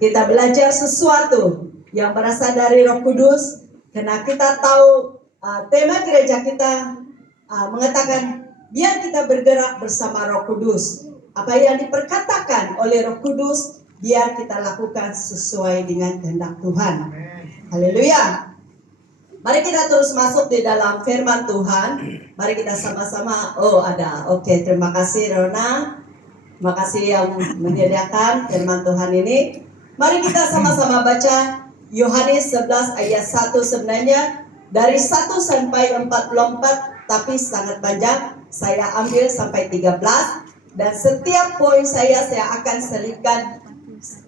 Kita belajar sesuatu yang berasal dari Roh Kudus, karena kita tahu tema gereja kita mengatakan biar kita bergerak bersama Roh Kudus. Apa yang diperkatakan oleh Roh Kudus, biar kita lakukan sesuai dengan kehendak Tuhan. Haleluya. Mari kita terus masuk di dalam firman Tuhan. Mari kita sama-sama. Oh, ada. Oke, terima kasih Rona. Terima kasih yang menyediakan firman Tuhan ini. Mari kita sama-sama baca Yohanes 11 ayat 1, sebenarnya dari 1 sampai 44, tapi sangat panjang. Saya ambil sampai 13, dan setiap poin saya akan selipkan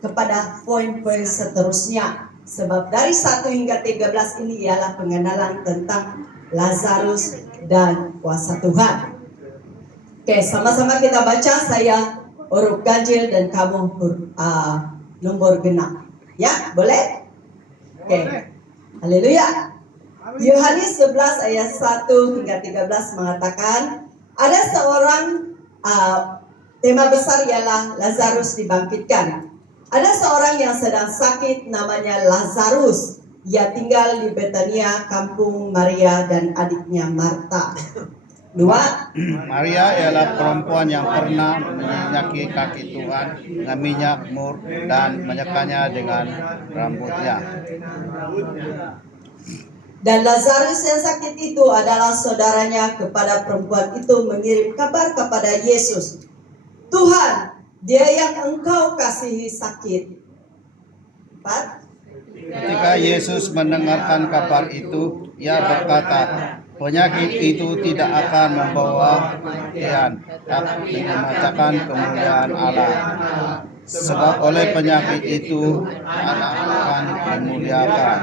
kepada poin-poin seterusnya. Sebab dari 1 hingga 13 ini ialah pengenalan tentang Lazarus dan kuasa Tuhan. Oke, sama-sama kita baca. Saya huruf ganjil dan kamu nomor genap. Ya, boleh? Oke. Haleluya. Yohanes 11 ayat 1 hingga 13 mengatakan, ada seorang, tema besar ialah Lazarus dibangkitkan. Ada seorang yang sedang sakit, namanya Lazarus. Ia tinggal di Betania, kampung Maria dan adiknya Marta. 2. Maria ialah perempuan yang pernah menyaki kaki Tuhan dengan minyak mur dan menyekanya dengan rambutnya. Dan Lazarus yang sakit itu adalah saudaranya. Kepada perempuan itu mengirim kabar kepada Yesus, Tuhan, dia yang engkau kasihi sakit. 4. Ketika Yesus mendengarkan kabar itu, ia berkata, penyakit itu tidak akan membawa kematian, tapi menyatakan kemuliaan Allah. Sebab oleh penyakit itu anak akan dimuliakan.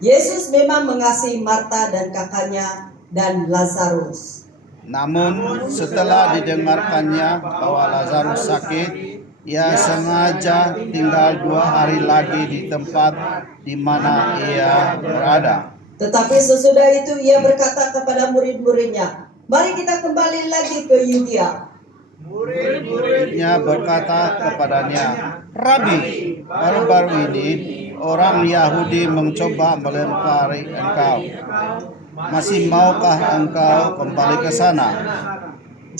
Yesus memang mengasihi Marta dan kakaknya dan Lazarus. Namun setelah didengarkannya bahwa Lazarus sakit, ia sengaja tinggal 2 hari lagi di tempat di mana ia berada. Tetapi sesudah itu ia berkata kepada murid-muridnya, mari kita kembali lagi ke Yudea. Murid-muridnya berkata kepadanya, Rabi, baru-baru ini orang Yahudi mencoba melempari engkau. Masih maukah engkau kembali ke sana?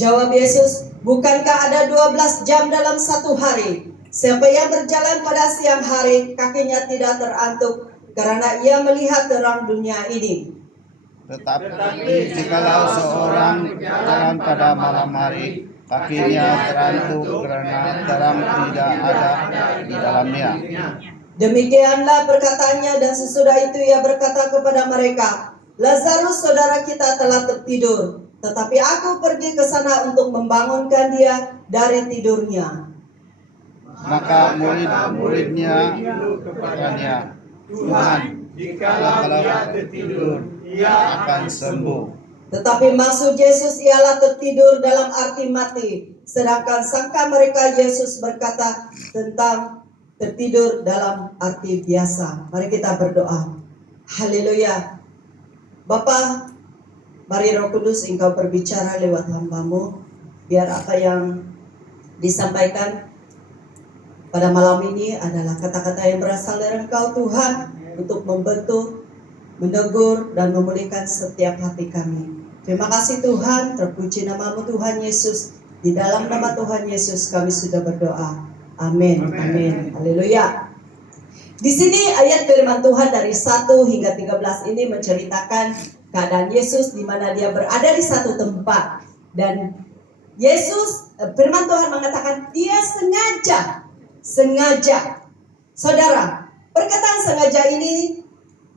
Jawab Yesus, bukankah ada 12 jam dalam satu hari? Siapa yang berjalan pada siang hari, kakinya tidak terantuk, karena ia melihat terang dunia ini. Tetapi jikalau seorang jalan pada malam hari, kakinya terantuk karena terang tidak ada di dalamnya. Demikianlah perkataannya, dan sesudah itu ia berkata kepada mereka, Lazarus saudara kita telah tertidur, tetapi aku pergi ke sana untuk membangunkan dia dari tidurnya. Maka murid-muridnya bertanya, Tuhan, jikalau ia tertidur, ia akan sembuh. Tetapi maksud Yesus ialah tertidur dalam arti mati, sedangkan sangka mereka Yesus berkata tentang tertidur dalam arti biasa. Mari kita berdoa. Haleluya. Bapa, mari Roh Kudus engkau berbicara lewat hamba-Mu, biar apa yang disampaikan pada malam ini adalah kata-kata yang berasal dari Engkau Tuhan, untuk membentuk, menegur, dan memulihkan setiap hati kami. Terima kasih Tuhan, terpuji nama-Mu Tuhan Yesus. Di dalam nama Tuhan Yesus kami sudah berdoa. Amin. Amin. Haleluya. Di sini ayat firman Tuhan dari 1 hingga 13 ini menceritakan keadaan Yesus di mana dia berada di satu tempat. Dan Yesus, firman Tuhan mengatakan dia sengaja. Saudara, perkataan sengaja ini,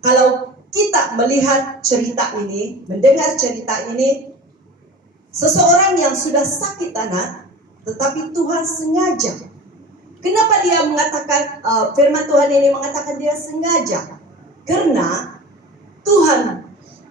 kalau kita melihat cerita ini, mendengar cerita ini, seseorang yang sudah sakit anak, tetapi Tuhan sengaja. Kenapa dia mengatakan, firman Tuhan ini mengatakan dia sengaja? Karena Tuhan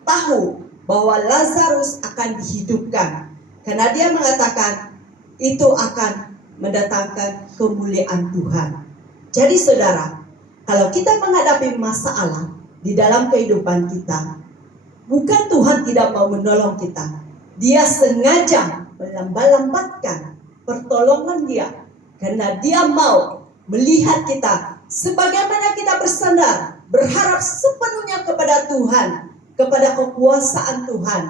tahu bahwa Lazarus akan dihidupkan. Karena dia mengatakan itu akan mendatangkan kemuliaan Tuhan. Jadi saudara, kalau kita menghadapi masalah di dalam kehidupan kita, bukan Tuhan tidak mau menolong kita. Dia sengaja melambat-lambatkan pertolongan dia. Karena dia mau melihat kita sebagaimana kita bersandar, berharap sepenuhnya kepada Tuhan, kepada kekuasaan Tuhan.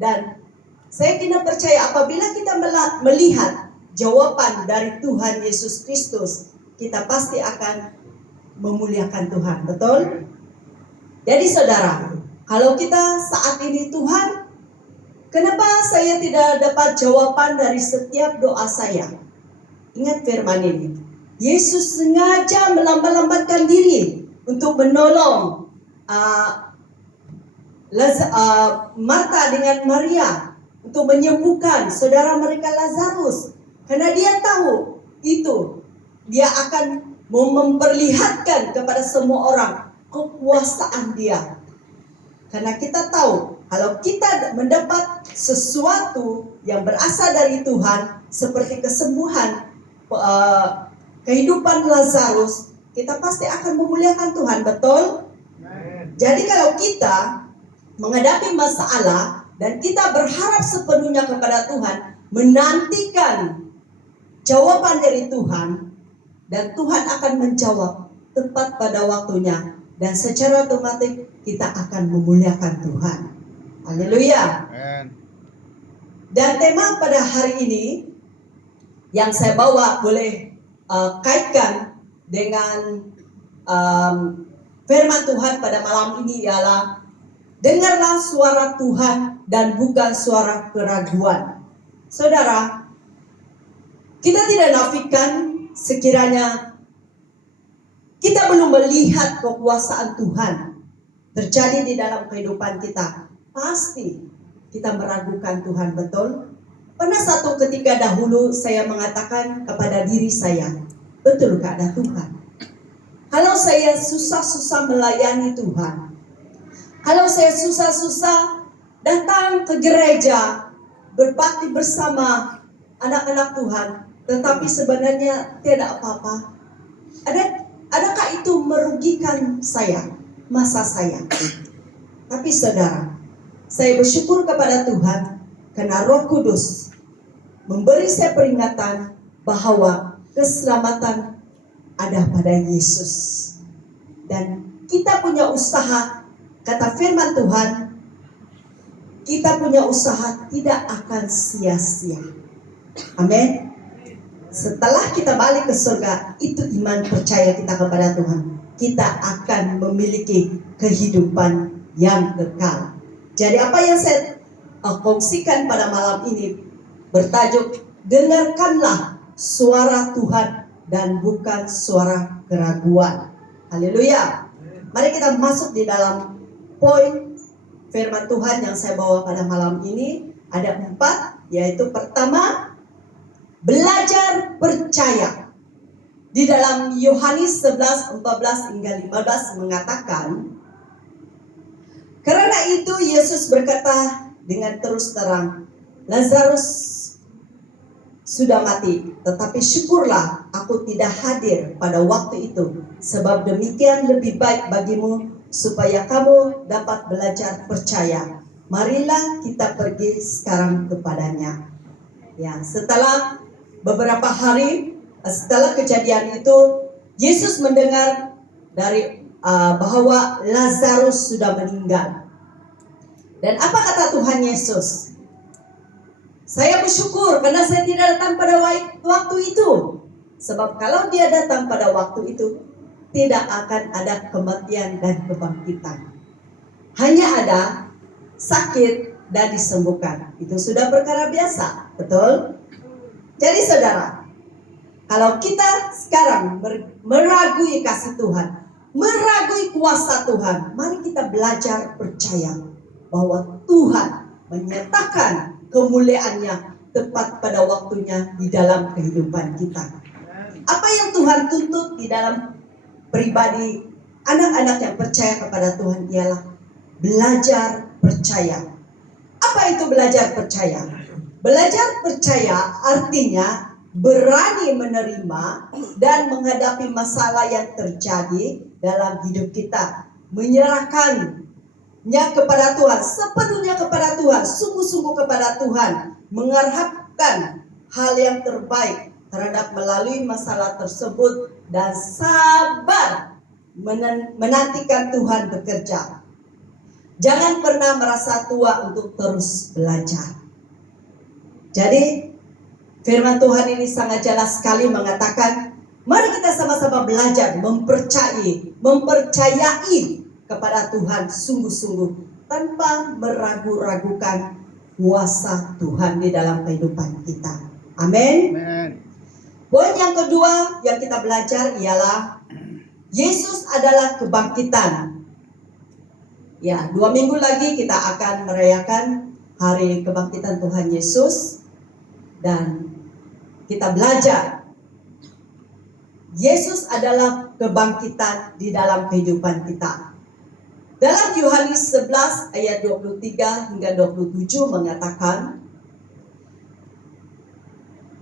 Dan saya kena percaya apabila kita melihat jawaban dari Tuhan Yesus Kristus, kita pasti akan memuliakan Tuhan, betul? Jadi saudara, kalau kita saat ini Tuhan, kenapa saya tidak dapat jawaban dari setiap doa saya? Ingat firman ini. Yesus sengaja melambat-lambatkan diri untuk menolong Marta dengan Maria untuk menyembuhkan saudara mereka Lazarus. Karena dia tahu itu, dia akan memperlihatkan kepada semua orang kekuasaan dia. Karena kita tahu, kalau kita mendapat sesuatu yang berasal dari Tuhan, seperti kesembuhan, kehidupan Lazarus, kita pasti akan memuliakan Tuhan, betul? Jadi kalau kita menghadapi masalah dan kita berharap sepenuhnya kepada Tuhan, menantikan jawaban dari Tuhan, dan Tuhan akan menjawab tepat pada waktunya, dan secara otomatis kita akan memuliakan Tuhan. Haleluya. Dan tema pada hari ini yang saya bawa boleh kaitkan dengan firman Tuhan pada malam ini ialah dengarlah suara Tuhan dan bukan suara keraguan. Saudara, kita tidak nafikan sekiranya kita belum melihat kekuasaan Tuhan terjadi di dalam kehidupan kita. Pasti kita meragukan Tuhan, betul? Pernah satu ketika dahulu saya mengatakan kepada diri saya, betulkah ada Tuhan? Kalau saya susah-susah melayani Tuhan, kalau saya susah-susah datang ke gereja, berbakti bersama anak-anak Tuhan, tetapi sebenarnya tidak apa-apa, adakah itu merugikan saya, masa saya? Tapi saudara, saya bersyukur kepada Tuhan karena Roh Kudus memberi saya peringatan bahwa keselamatan ada pada Yesus. Dan kita punya usaha, kata firman Tuhan, kita punya usaha tidak akan sia-sia. Amin. Setelah kita balik ke surga, itu iman percaya kita kepada Tuhan. Kita akan memiliki kehidupan yang kekal. Jadi apa yang saya kongsikan pada malam ini bertajuk dengarkanlah suara Tuhan dan bukan suara keraguan. Haleluya. Mari kita masuk di dalam poin firman Tuhan yang saya bawa pada malam ini. Ada 4, yaitu pertama, belajar percaya. Di dalam Yohanes 11:14 hingga 15 mengatakan, karena itu Yesus berkata dengan terus terang, Lazarus sudah mati, tetapi syukurlah aku tidak hadir pada waktu itu, sebab demikian lebih baik bagimu supaya kamu dapat belajar percaya. Marilah kita pergi sekarang kepadanya. Ya, setelah beberapa hari setelah kejadian itu, Yesus mendengar dari bahwa Lazarus sudah meninggal. Dan apa kata Tuhan Yesus? Saya bersyukur karena saya tidak datang pada waktu itu. Sebab kalau dia datang pada waktu itu, tidak akan ada kematian dan kebangkitan. Hanya ada sakit dan disembuhkan. Itu sudah perkara biasa, betul? Jadi saudara, kalau kita sekarang meragui kasih Tuhan, meragui kuasa Tuhan, mari kita belajar percaya bahwa Tuhan menyatakan kemuliaannya tepat pada waktunya di dalam kehidupan kita. Apa yang Tuhan tuntut di dalam pribadi anak-anak yang percaya kepada Tuhan ialah belajar percaya. Apa itu belajar percaya? Belajar percaya artinya berani menerima dan menghadapi masalah yang terjadi dalam hidup kita. Menyerahkannya kepada Tuhan, sepenuhnya kepada Tuhan, sungguh-sungguh kepada Tuhan. Mengharapkan hal yang terbaik terhadap melalui masalah tersebut dan sabar menantikan Tuhan bekerja. Jangan pernah merasa tua untuk terus belajar. Jadi firman Tuhan ini sangat jelas sekali mengatakan, mari kita sama-sama belajar mempercayai kepada Tuhan sungguh-sungguh tanpa meragu-ragukan kuasa Tuhan di dalam kehidupan kita. Amin. Poin yang kedua yang kita belajar ialah Yesus adalah kebangkitan. Ya, 2 minggu lagi kita akan merayakan hari kebangkitan Tuhan Yesus. Dan kita belajar Yesus adalah kebangkitan di dalam kehidupan kita. Dalam Yohanes 11 ayat 23 hingga 27 mengatakan,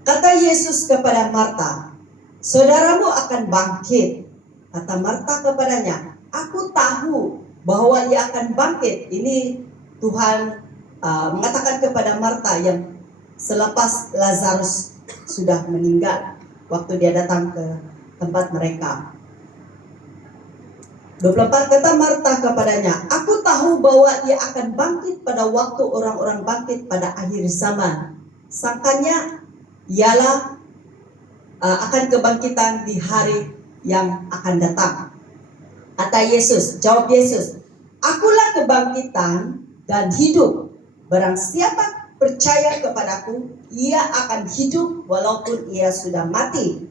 kata Yesus kepada Marta, saudaramu akan bangkit. Kata Marta kepadanya, aku tahu bahwa ia akan bangkit. Ini Tuhan mengatakan kepada Marta yang selepas Lazarus sudah meninggal, waktu dia datang ke tempat mereka. 24, kata Marta kepadanya, aku tahu bahwa ia akan bangkit pada waktu orang-orang bangkit pada akhir zaman. Sangkanya ialah akan kebangkitan di hari yang akan datang. Kata Yesus, jawab Yesus, akulah kebangkitan dan hidup. Barang siapa percaya kepadaku, ia akan hidup walaupun ia sudah mati.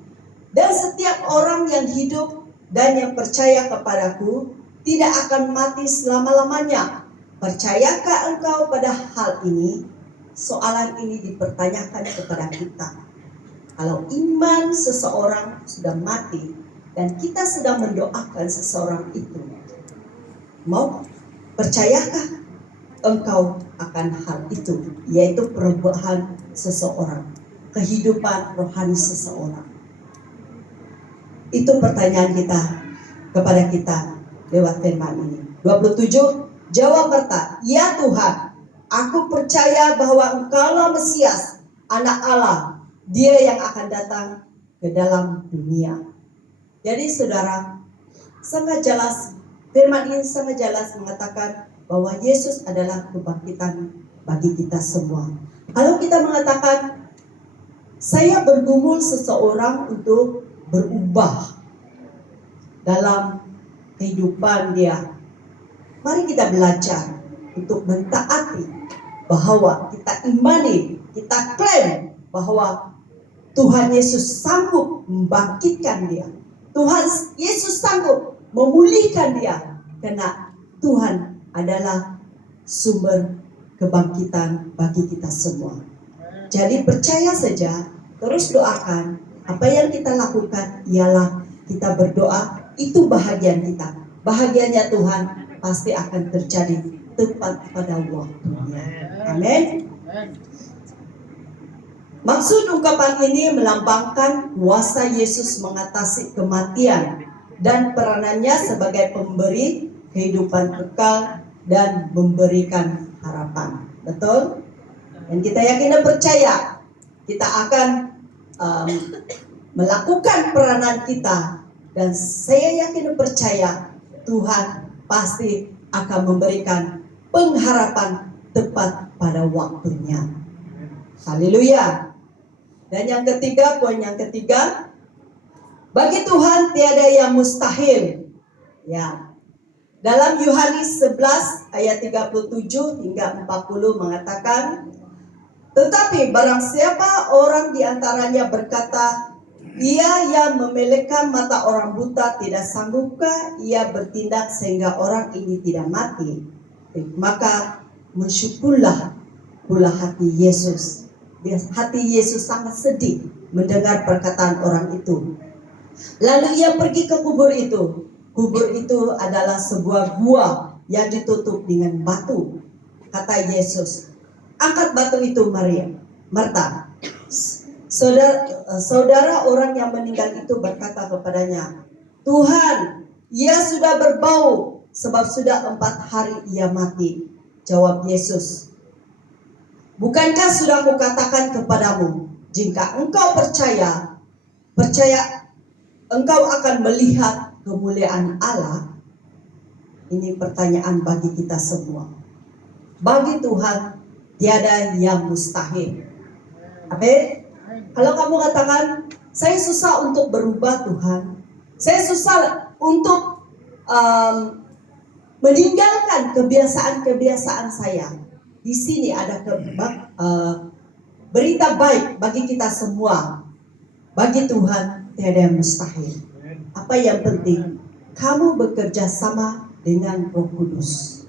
Dan setiap orang yang hidup dan yang percaya kepadaku tidak akan mati selama-lamanya. Percayakah engkau pada hal ini? Soalan ini dipertanyakan kepada kita. Kalau iman seseorang sudah mati dan kita sedang mendoakan seseorang itu, mau percayakah engkau akan hal itu, yaitu perubahan seseorang, kehidupan rohani seseorang? Itu pertanyaan kita kepada kita lewat firman ini. 27, jawab Marta, ya Tuhan, aku percaya bahwa engkaulah Mesias, anak Allah, dia yang akan datang ke dalam dunia. Jadi saudara, sangat jelas, firman ini sangat jelas mengatakan bahwa Yesus adalah kebangkitan bagi kita semua. Kalau kita mengatakan, saya bergumul seseorang untuk berubah dalam kehidupan dia, mari kita belajar untuk mentaati bahwa kita imani, kita klaim bahwa Tuhan Yesus sanggup membangkitkan dia. Tuhan Yesus sanggup memulihkan dia, karena Tuhan adalah sumber kebangkitan bagi kita semua. Jadi percaya saja, terus doakan. Apa yang kita lakukan ialah kita berdoa, itu bahagian kita. Bahagianya Tuhan pasti akan terjadi tepat pada waktunya. Amin. Maksud ungkapan ini melambangkan kuasa Yesus mengatasi kematian dan peranannya sebagai pemberi kehidupan kekal dan memberikan harapan. Betul? Dan kita yakin dan percaya kita akan melakukan peranan kita, dan saya yakin dan percaya Tuhan pasti akan memberikan pengharapan tepat pada waktunya. Haleluya. Dan yang ketiga, poin yang ketiga, bagi Tuhan tiada yang mustahil. Ya. Dalam Yohanes 11 ayat 37 hingga 40 mengatakan, tetapi barang siapa orang di antaranya berkata, ia yang memelekkan mata orang buta, tidak sanggupkah ia bertindak sehingga orang ini tidak mati? Maka mensyukurlah pula hati Yesus. Hati Yesus sangat sedih mendengar perkataan orang itu. Lalu ia pergi ke kubur itu. Kubur itu adalah sebuah gua yang ditutup dengan batu. Kata Yesus, angkat batu itu Maria, Marta. Saudara orang yang meninggal itu berkata kepadanya, Tuhan, ia sudah berbau sebab sudah 4 hari ia mati. Jawab Yesus, bukankah sudah kukatakan kepadamu, jika engkau percaya engkau akan melihat kemuliaan Allah? Ini pertanyaan bagi kita semua. Bagi Tuhan tiada yang mustahil. Amin. Kalau kamu katakan, saya susah untuk berubah Tuhan, saya susah untuk meninggalkan kebiasaan-kebiasaan saya. Di sini ada berita baik bagi kita semua. Bagi Tuhan tiada yang mustahil. Apa yang penting? Kamu bekerja sama dengan Roh Kudus.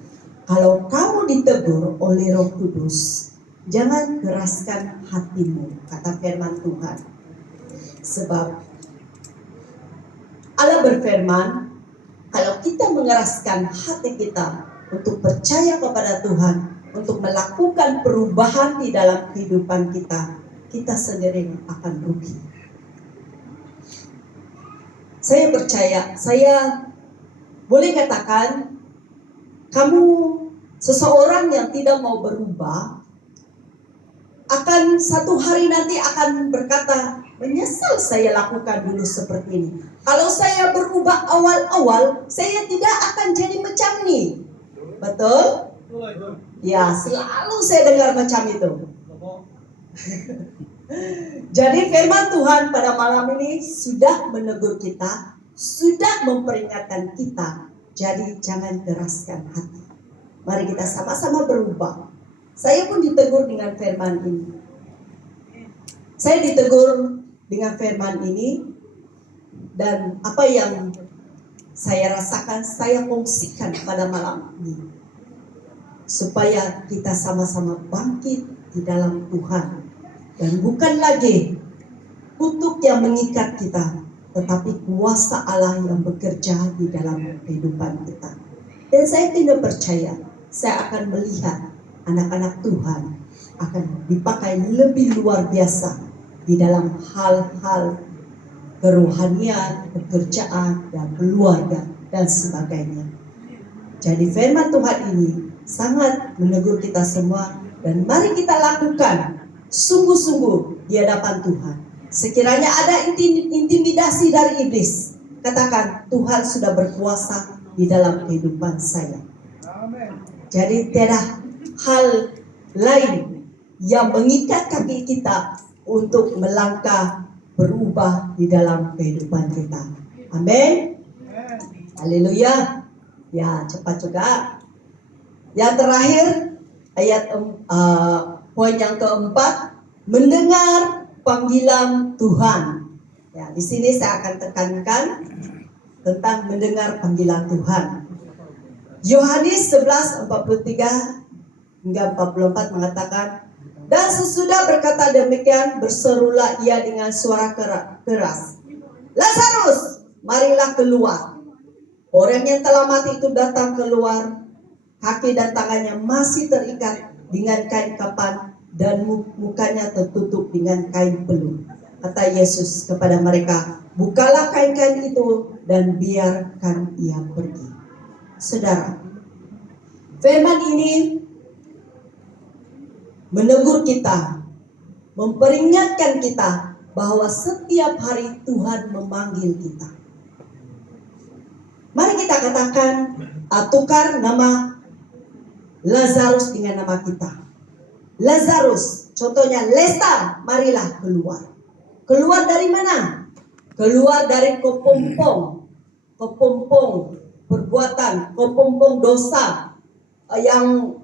Kalau kamu ditegur oleh Roh Kudus, jangan keraskan hatimu, kata firman Tuhan. Sebab Allah berfirman, kalau kita mengeraskan hati kita untuk percaya kepada Tuhan, untuk melakukan perubahan di dalam kehidupan kita, kita sendiri akan rugi. Saya percaya, saya boleh katakan, kamu seseorang yang tidak mau berubah, akan satu hari nanti akan berkata, menyesal saya lakukan dulu seperti ini. Kalau saya berubah awal-awal, saya tidak akan jadi macam ini. Betul? Ya, selalu saya dengar macam itu. Jadi firman Tuhan pada malam ini sudah menegur kita, sudah memperingatkan kita. Jadi jangan keraskan hati. Mari kita sama-sama berubah. Saya pun ditegur dengan firman ini. Saya ditegur dengan firman ini, dan apa yang saya rasakan, saya kongsikan pada malam ini. Supaya kita sama-sama bangkit di dalam Tuhan. Dan bukan lagi kutuk yang mengikat kita, tetapi kuasa Allah yang bekerja di dalam kehidupan kita. Dan saya tidak percaya, saya akan melihat anak-anak Tuhan akan dipakai lebih luar biasa di dalam hal-hal kerohanian, pekerjaan, dan keluarga, dan sebagainya. Jadi firman Tuhan ini sangat menegur kita semua, dan mari kita lakukan sungguh-sungguh di hadapan Tuhan. Sekiranya ada intimidasi dari iblis, katakan, Tuhan sudah berkuasa di dalam kehidupan saya. Jadi tiada hal lain yang mengikat kaki kita untuk melangkah berubah di dalam kehidupan kita. Amin. Haleluya. Ya, cepat juga. Yang terakhir, ayat poin yang keempat, mendengar panggilan Tuhan. Ya, di sini saya akan tekankan tentang mendengar panggilan Tuhan. Yohanes 11:43 hingga 44 mengatakan, dan sesudah berkata demikian, berserulah ia dengan suara keras, Lazarus, marilah keluar. Orang yang telah mati itu datang keluar, kaki dan tangannya masih terikat dengan kain kapan, dan mukanya tertutup dengan kain peluh. Kata Yesus kepada mereka, bukalah kain-kain itu dan biarkan ia pergi. Saudara, firman ini menegur kita, memperingatkan kita bahwa setiap hari Tuhan memanggil kita. Mari kita katakan, tukar nama Lazarus dengan nama kita. Lazarus, contohnya Lesta, marilah keluar. Keluar dari mana? Keluar dari kepompong perbuatan, kepompong dosa yang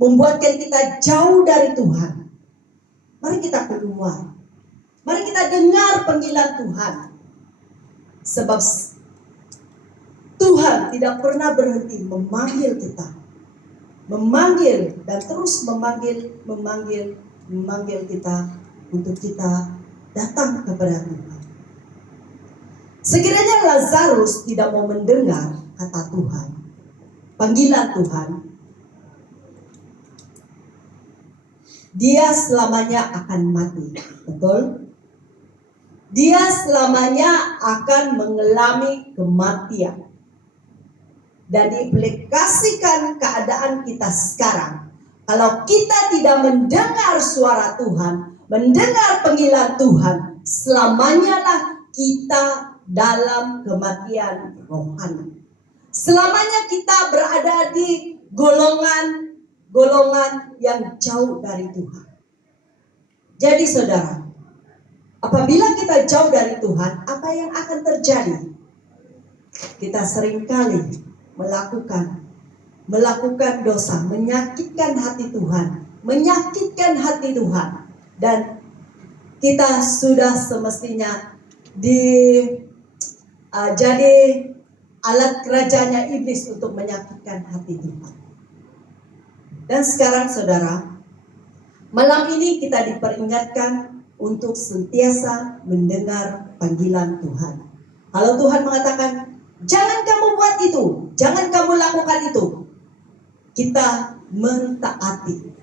membuatkan kita jauh dari Tuhan. Mari kita keluar. Mari kita dengar panggilan Tuhan. Sebab Tuhan tidak pernah berhenti memanggil kita. Memanggil dan terus memanggil kita untuk kita datang kepada Tuhan. Sekiranya Lazarus tidak mau mendengar kata Tuhan, panggilan Tuhan, dia selamanya akan mati. Betul? Dia selamanya akan mengalami kematian. Dan diaplikasikan keadaan kita sekarang. Kalau kita tidak mendengar suara Tuhan, mendengar panggilan Tuhan, selamanya lah kita dalam kematian rohani. Selamanya kita berada di golongan yang jauh dari Tuhan. Jadi saudara, apabila kita jauh dari Tuhan, apa yang akan terjadi? Kita seringkali melakukan dosa, menyakitkan hati Tuhan, dan kita sudah semestinya jadi alat kerajanya iblis untuk menyakitkan hati Tuhan. Dan sekarang saudara, malam ini kita diperingatkan untuk senantiasa mendengar panggilan Tuhan. Kalau Tuhan mengatakan, jangan kamu buat itu, jangan kamu lakukan itu, kita mentaati.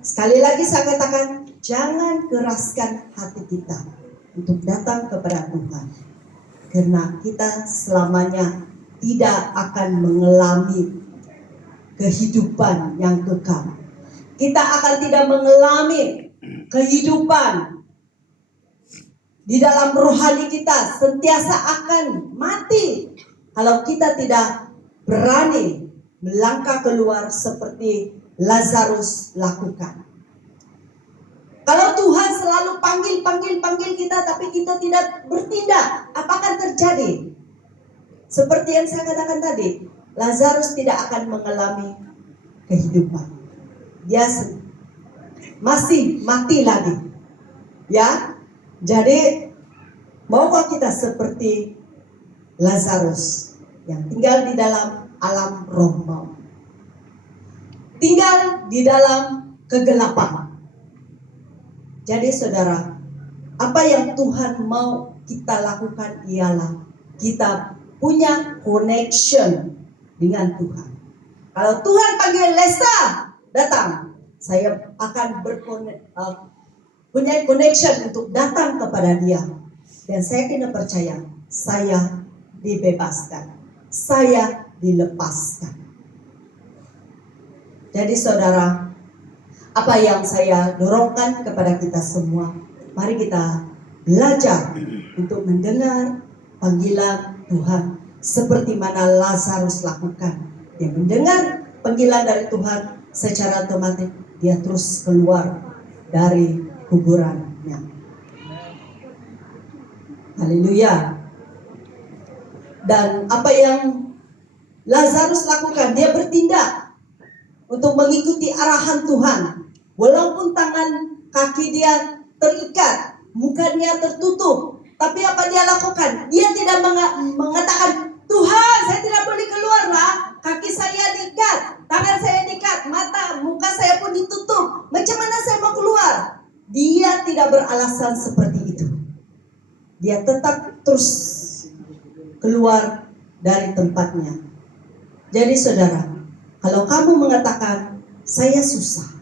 Sekali lagi saya katakan, jangan keraskan hati kita untuk datang kepada Tuhan. Karena kita selamanya tidak akan mengalami kehidupan yang kekal. Kita akan tidak mengalami kehidupan di dalam rohani kita, sentiasa akan mati kalau kita tidak berani melangkah keluar seperti Lazarus lakukan. Kalau Tuhan selalu panggil kita, tapi kita tidak bertindak, apa akan terjadi? Seperti yang saya katakan tadi, Lazarus tidak akan mengalami kehidupan. Dia masih mati lagi. Ya, jadi maukah kita seperti Lazarus yang tinggal di dalam alam roh maut, tinggal di dalam kegelapan. Jadi saudara, apa yang Tuhan mau kita lakukan ialah kita punya connection dengan Tuhan. Kalau Tuhan panggil Lesta, datang, saya akan punya connection untuk datang kepada dia. Dan saya kena percaya, saya dibebaskan, saya dilepaskan. Jadi saudara, apa yang saya dorongkan kepada kita semua, mari kita belajar untuk mendengar panggilan Tuhan seperti mana Lazarus lakukan. Dia mendengar panggilan dari Tuhan, secara otomatis dia terus keluar dari kuburannya. Haleluya. Dan apa yang Lazarus lakukan, dia bertindak untuk mengikuti arahan Tuhan. Walaupun tangan kaki dia terikat, mukanya tertutup, tapi apa dia lakukan? Dia tidak mengatakan, Tuhan, saya tidak boleh keluar lah, kaki saya diikat, tangan saya diikat, muka saya pun ditutup, macam mana saya mau keluar? Dia tidak beralasan seperti itu. Dia tetap terus keluar dari tempatnya. Jadi saudara, kalau kamu mengatakan, saya susah,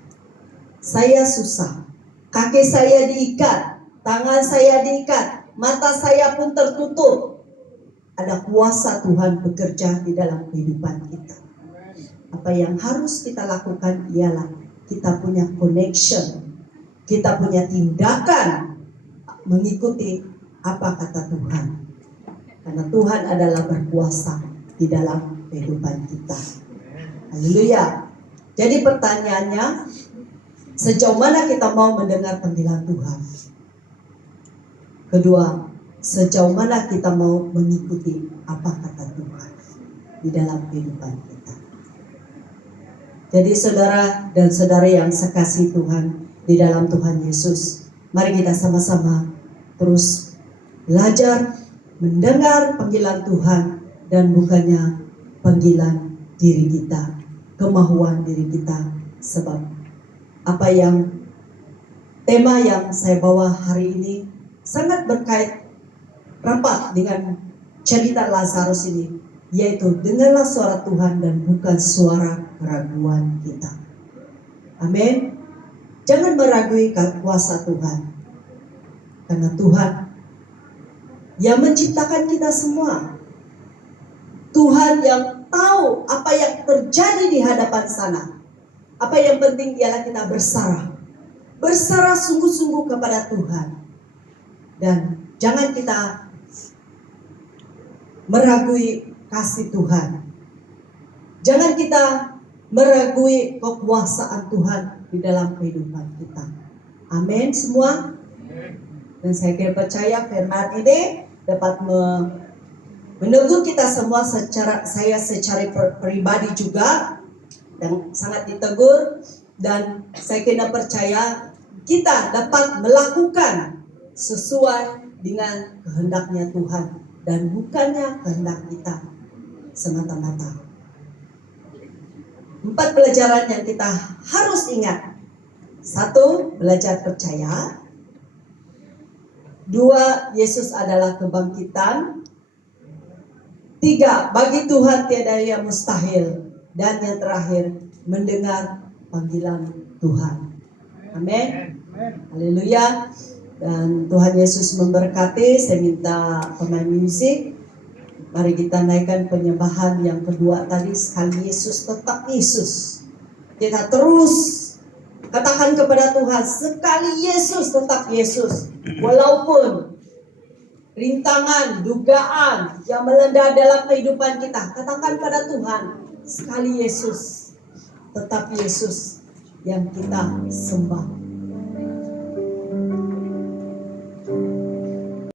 kaki saya diikat, tangan saya diikat, mata saya pun tertutup, ada kuasa Tuhan bekerja di dalam kehidupan kita. Apa yang harus kita lakukan ialah kita punya connection, kita punya tindakan mengikuti apa kata Tuhan. Karena Tuhan adalah berkuasa di dalam kehidupan kita. Haleluya. Jadi pertanyaannya, sejauh mana kita mau mendengar panggilan Tuhan? Kedua, sejauh mana kita mau mengikuti apa kata Tuhan di dalam kehidupan kita. Jadi saudara dan saudari yang sekasihi Tuhan di dalam Tuhan Yesus, mari kita sama-sama terus belajar mendengar panggilan Tuhan dan bukannya panggilan diri kita, kemauan diri kita. Sebab apa yang tema yang saya bawa hari ini sangat berkait rapat dengan cerita Lazarus ini, yaitu dengarlah suara Tuhan dan bukan suara keraguan kita. Amin. Jangan meragui kuasa Tuhan, karena Tuhan yang menciptakan kita semua, Tuhan yang tahu apa yang terjadi di hadapan sana. Apa yang penting ialah kita berserah sungguh-sungguh kepada Tuhan. Dan jangan kita meragui kasih Tuhan. Jangan kita meragui kekuasaan Tuhan di dalam kehidupan kita. Amin semua. Dan saya kira percaya firman ini dapat menegur kita semua secara pribadi juga, dan sangat ditegur, dan saya kira percaya kita dapat melakukan sesuai dengan kehendaknya Tuhan dan bukannya kehendak kita semata-mata. 4 pelajaran yang kita harus ingat. 1, belajar percaya. 2, Yesus adalah kebangkitan. 3, bagi Tuhan tiada yang mustahil. Dan yang terakhir, mendengar panggilan Tuhan. Amin. Haleluya. Dan Tuhan Yesus memberkati. Saya minta pemain musik. Mari kita naikkan penyembahan yang kedua tadi. Sekali Yesus tetap Yesus. Kita terus katakan kepada Tuhan, sekali Yesus tetap Yesus. Walaupun rintangan, dugaan yang melanda dalam kehidupan kita, katakan pada Tuhan, sekali Yesus tetap Yesus yang kita sembah.